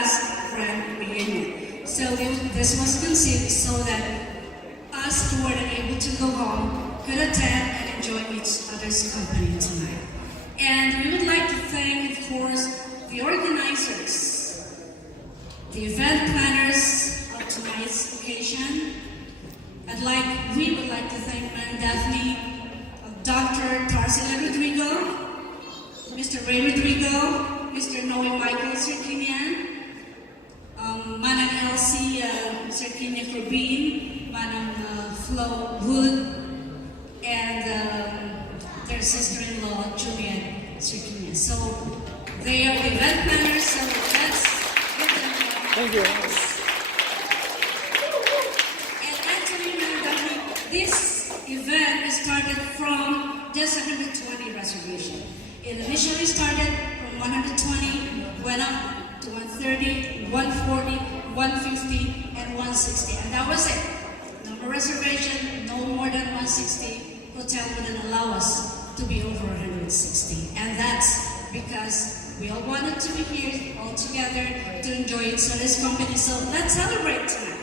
last friend reunion. So this was conceived so that us who were not able to go home could attend and enjoy each other's company tonight. And we would like to thank, of course, the organizers, the event planners of tonight's occasion. We would like to thank Ma'am Daphne, Dr. Tarsila Rodrigo, Mr. Ray Rodrigo, Mr. Noe Michael Sirkinian, Manang Elsie Sirkinia Corbin, Manang Flo Wood, and their sister-in-law, Juliet Sirkinia. So they are the event planners, so let's give them a Thank you. And actually, Ma'am Daphne, this event started from just 120 reservation. It initially started from 120, went up to 130, 140, 150, and 160. And that was it. No more reservation, no more than 160. Hotel wouldn't allow us to be over 160. And that's because we all wanted to be here all together to enjoy each other's company. So let's celebrate tonight.